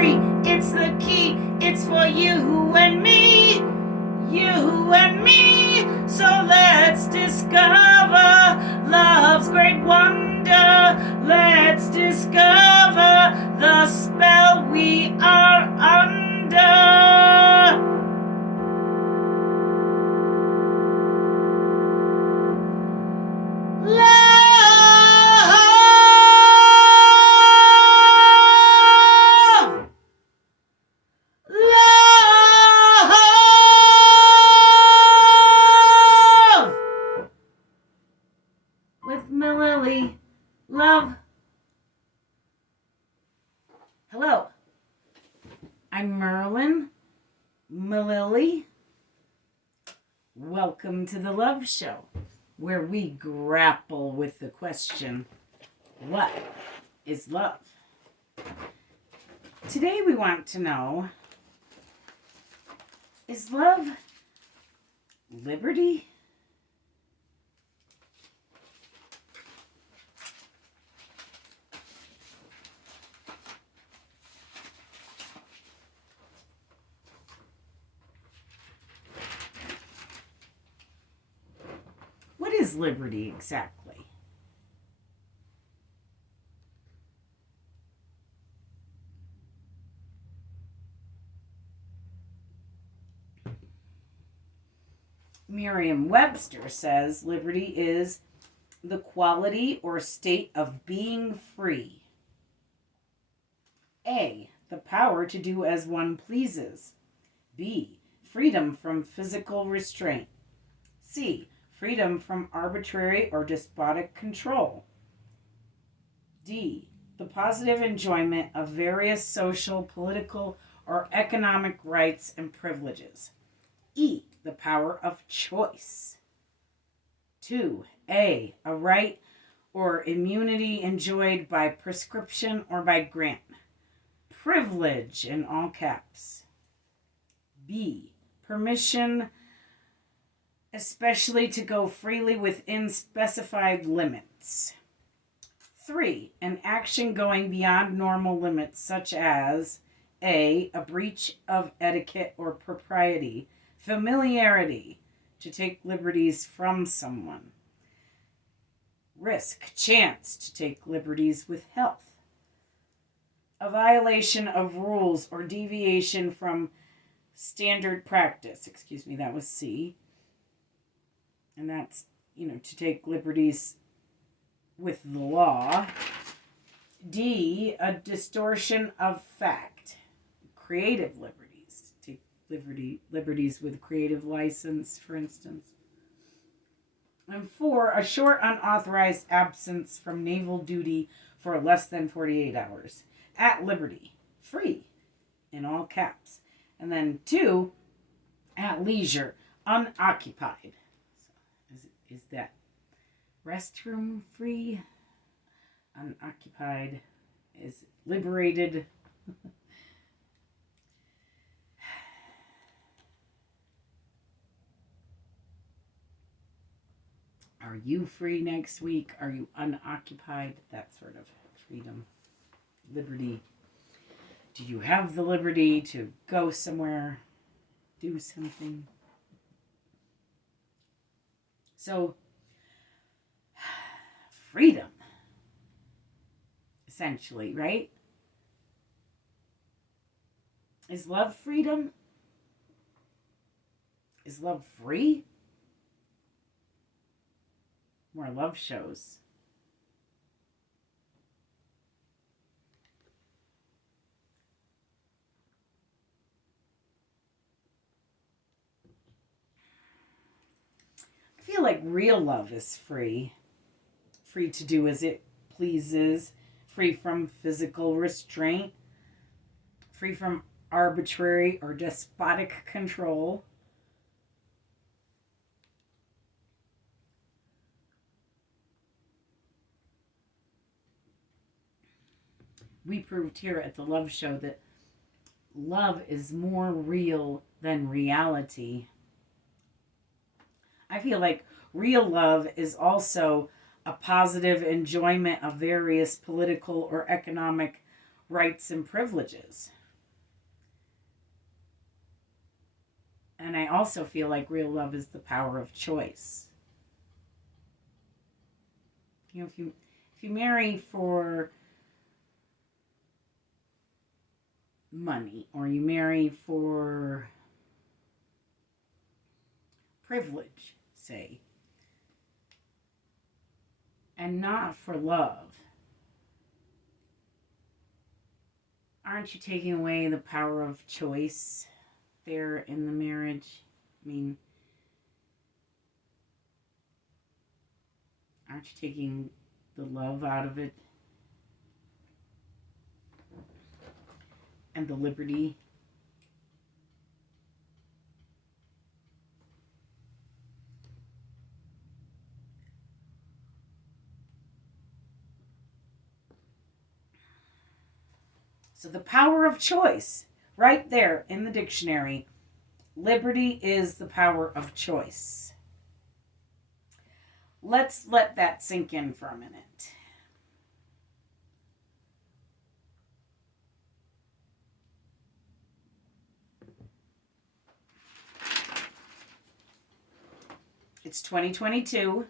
free. It's the key. It's for you and me. You and me. So let's discover love's great wonder. Let's discover the spell we are under. With Mililli. Love. Hello. I'm Merlin. Mililli. Welcome to the Love Show, where we grapple with the question, what is love? Today we want to know, is love liberty? What is liberty exactly? Merriam-Webster says liberty is the quality or state of being free. A, the power to do as one pleases. B, freedom from physical restraint. C, freedom from arbitrary or despotic control. D, the positive enjoyment of various social, political, or economic rights and privileges. E, the power of choice. 2, A, a right or immunity enjoyed by prescription or by grant. Privilege in all caps. B, permission, especially to go freely within specified limits. 3, an action going beyond normal limits, such as A, a breach of etiquette or propriety, familiarity, to take liberties from someone. Risk, chance, to take liberties with health. A violation of rules or deviation from standard practice. That was C. And that's, to take liberties with the law. D, a distortion of fact. Creative liberties. Take liberties with creative license, for instance. And 4, a short unauthorized absence from naval duty for less than 48 hours. At liberty. Free. In all caps. And then 2, at leisure. Unoccupied. So is that restroom free? Unoccupied. Is liberated. Are you free next week? Are you unoccupied? That sort of freedom, liberty. Do you have the liberty to go somewhere, do something? So, freedom, essentially, right? Is love freedom? Is love free? More love shows. I feel like real love is free. Free to do as it pleases. Free from physical restraint. Free from arbitrary or despotic control. We proved here at the Love Show that love is more real than reality. I feel like real love is also a positive enjoyment of various political or economic rights and privileges. And I also feel like real love is the power of choice. You know, if you marry for money, or you marry for privilege, say, and not for love, aren't you taking away the power of choice there in the marriage? I mean, aren't you taking the love out of it and the liberty? So the power of choice, right there in the dictionary. Liberty is the power of choice. Let's let that sink in for a minute. It's 2022,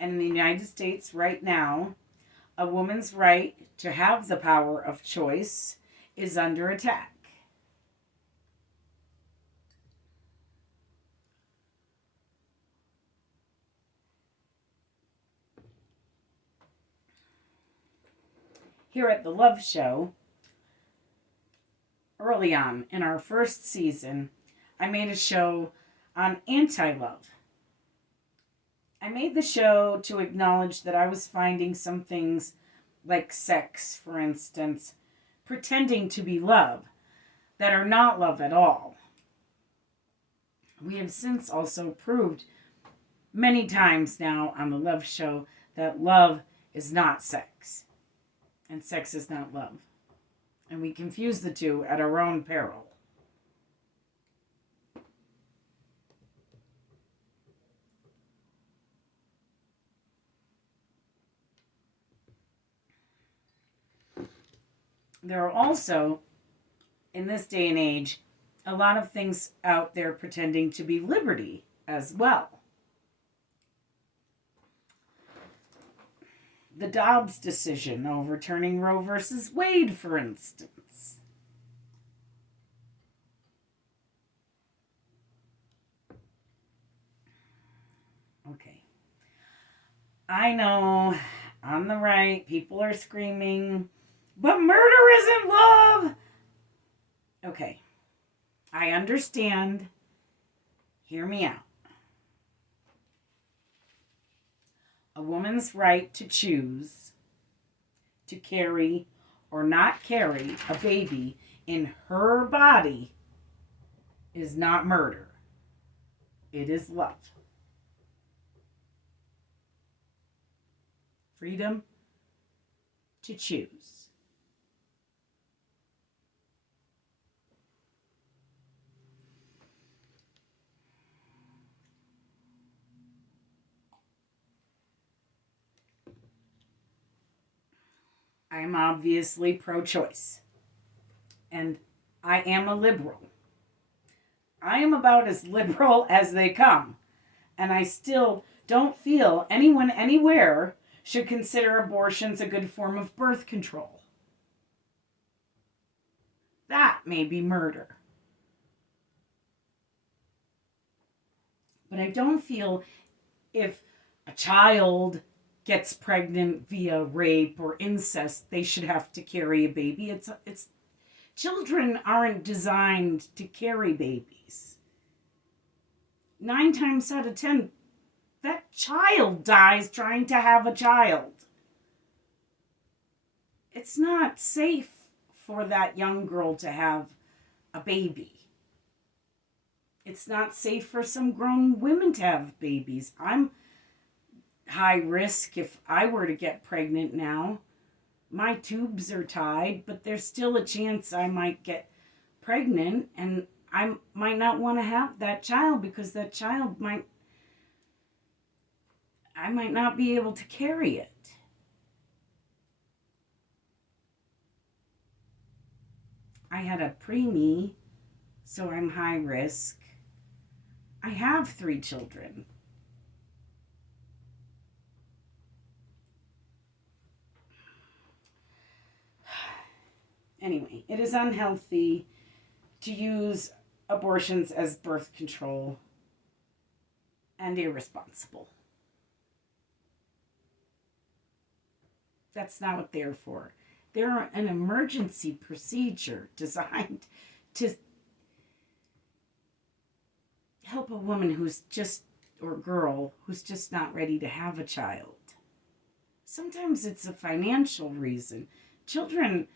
and in the United States right now, a woman's right to have the power of choice is under attack. Here at the Love Show, early on in our first season, I made a show on anti-love. I made the show to acknowledge that I was finding some things, like sex, for instance, pretending to be love, that are not love at all. We have since also proved many times now on the Love Show that love is not sex, and sex is not love. And we confuse the two at our own peril. There are also, in this day and age, a lot of things out there pretending to be liberty as well. The Dobbs decision overturning Roe versus Wade, for instance. Okay. I know, on the right, people are screaming, but murder isn't love! Okay. I understand. Hear me out. A woman's right to choose to carry or not carry a baby in her body is not murder. It is love. Freedom to choose. I'm obviously pro-choice. And I am a liberal. I am about as liberal as they come. And I still don't feel anyone anywhere should consider abortions a good form of birth control. That may be murder. But I don't feel if a child gets pregnant via rape or incest, they should have to carry a baby. It's children aren't designed to carry babies. 9 times out of 10, that child dies trying to have a child. It's not safe for that young girl to have a baby. It's not safe for some grown women to have babies. I'm high risk if I were to get pregnant now. My tubes are tied, but there's still a chance I might get pregnant, and I might not want to have that child because that child I might not be able to carry it. I had a preemie, so I'm high risk. I have 3 children. Anyway, it is unhealthy to use abortions as birth control and irresponsible. That's not what they're for. They're an emergency procedure designed to help a woman who's just, or girl, who's just not ready to have a child. Sometimes it's a financial reason. Children,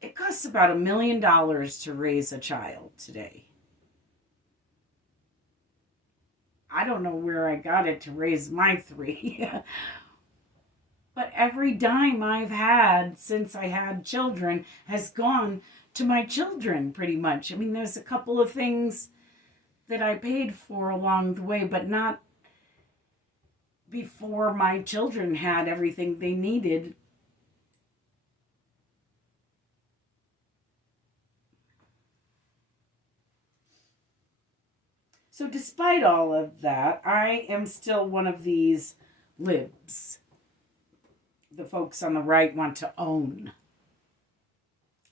it costs about $1 million to raise a child today. I don't know where I got it to raise my 3. But every dime I've had since I had children has gone to my children, pretty much. I mean, there's a couple of things that I paid for along the way, but not before my children had everything they needed. So despite all of that, I am still one of these libs. The folks on the right want to own.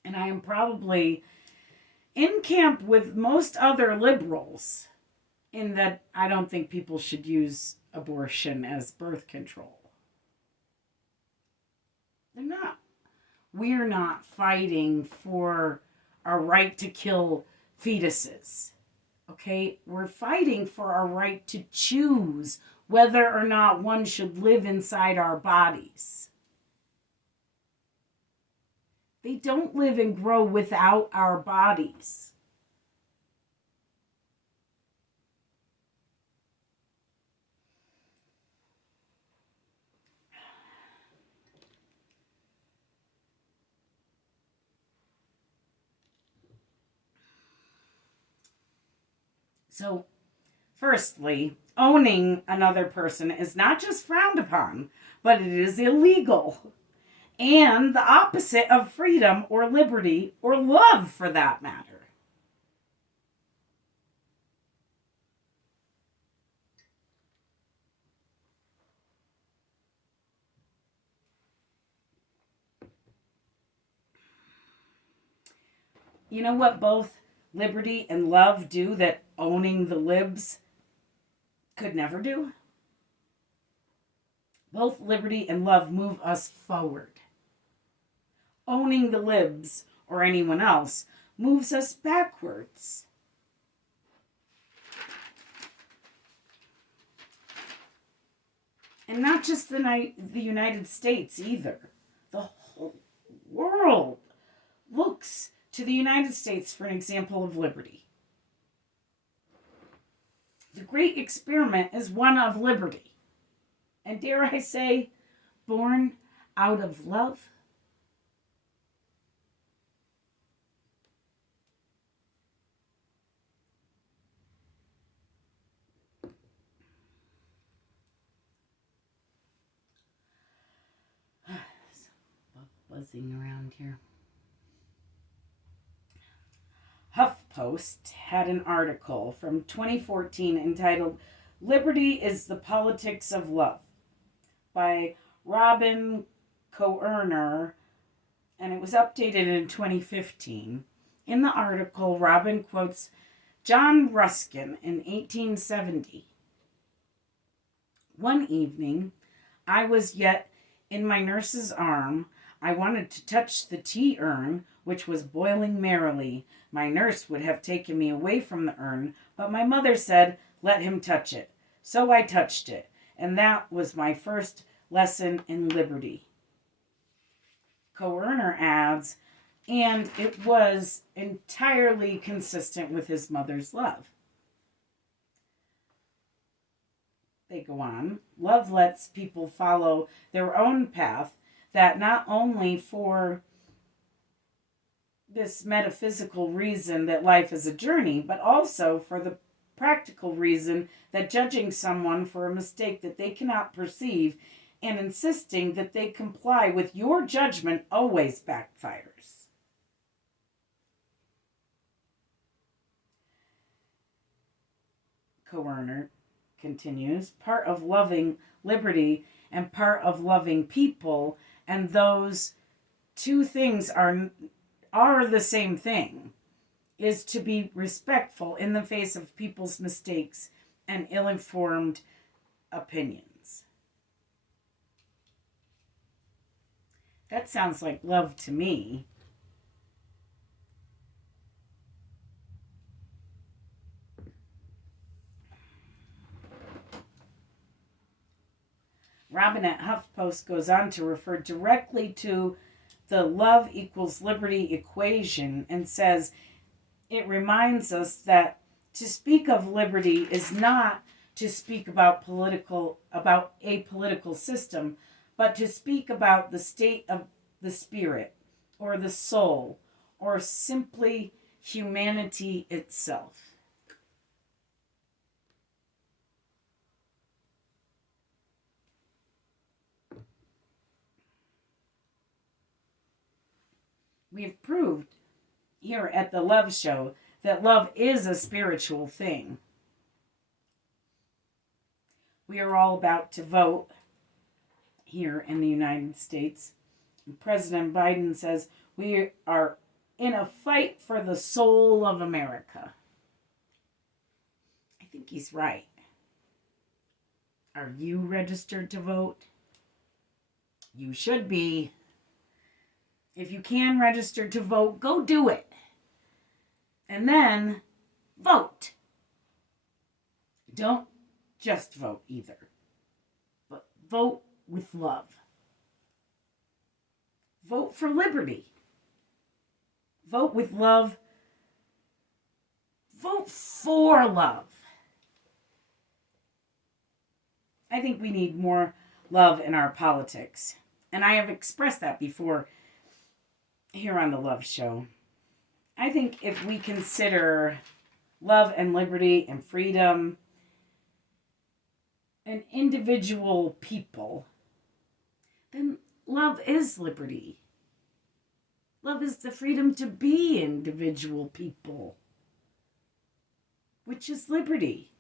And I am probably in camp with most other liberals in that I don't think people should use abortion as birth control. They're not. We're not fighting for our right to kill fetuses. Okay? We're fighting for our right to choose whether or not one should live inside our bodies. They don't live and grow without our bodies. So, firstly, owning another person is not just frowned upon, but it is illegal. And the opposite of freedom or liberty or love, for that matter. You know what both liberty and love do that owning the libs could never do? Both liberty and love move us forward. Owning the libs, or anyone else, moves us backwards. And not just the United States either. The whole world looks to the United States for an example of liberty. The great experiment is one of liberty. And dare I say, born out of love. Buzzing around here. HuffPost had an article from 2014 entitled "Liberty is the Politics of Love" by Robin Koerner, and it was updated in 2015. In the article, Robin quotes John Ruskin in 1870. "One evening, I was yet in my nurse's arm. I wanted to touch the tea urn, which was boiling merrily. My nurse would have taken me away from the urn, but my mother said, 'Let him touch it.' So I touched it, and that was my first lesson in liberty." Koerner adds, "And it was entirely consistent with his mother's love." They go on, "Love lets people follow their own path, that not only for this metaphysical reason that life is a journey, but also for the practical reason that judging someone for a mistake that they cannot perceive and insisting that they comply with your judgment always backfires." co-earner continues, part of loving liberty and part of loving people, and those two things are the same thing, is to be respectful in the face of people's mistakes and ill-informed opinions. That sounds like love to me. Robin at HuffPost goes on to refer directly to the love equals liberty equation and says it reminds us that to speak of liberty is not to speak about a political system, but to speak about the state of the spirit or the soul or simply humanity itself. We have proved here at the Love Show that love is a spiritual thing. We are all about to vote here in the United States. President Biden says we are in a fight for the soul of America. I think he's right. Are you registered to vote? You should be. If you can register to vote, go do it. And then vote. Don't just vote either, but vote with love. Vote for liberty. Vote with love. Vote for love. I think we need more love in our politics. And I have expressed that before here on the Love Show. I think if we consider love and liberty and freedom and individual people, then love is liberty. Love is the freedom to be individual people, which is liberty.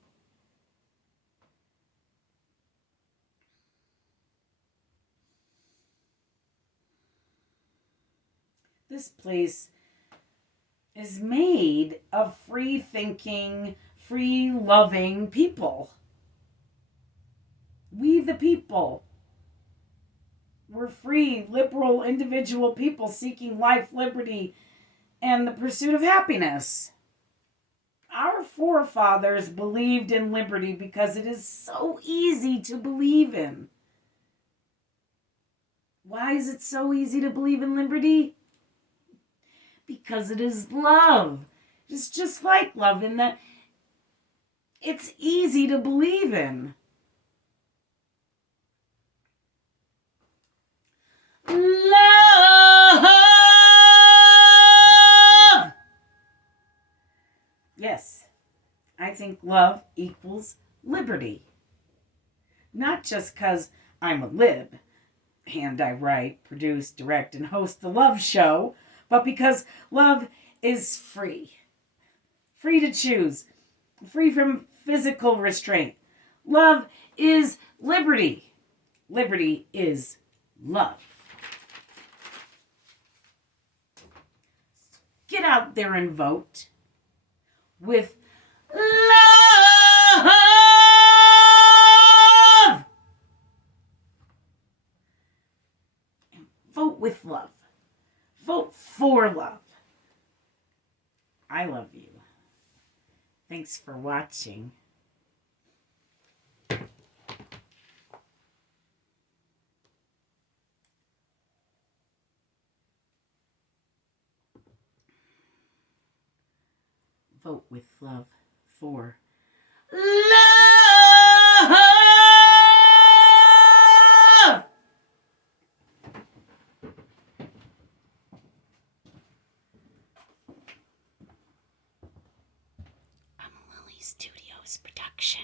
This place is made of free-thinking, free-loving people. We the people. We're free, liberal, individual people seeking life, liberty, and the pursuit of happiness. Our forefathers believed in liberty because it is so easy to believe in. Why is it so easy to believe in liberty? Because it is love. It's just like love in that it's easy to believe in. Love! Yes, I think love equals liberty. Not just because I'm a lib, and I write, produce, direct, and host the Love Show, but because love is free. Free to choose. Free from physical restraint. Love is liberty. Liberty is love. Get out there and vote with love. And vote with love. Vote for love. I love you. Thanks for watching. Vote with love for love. A Mililli Studios production.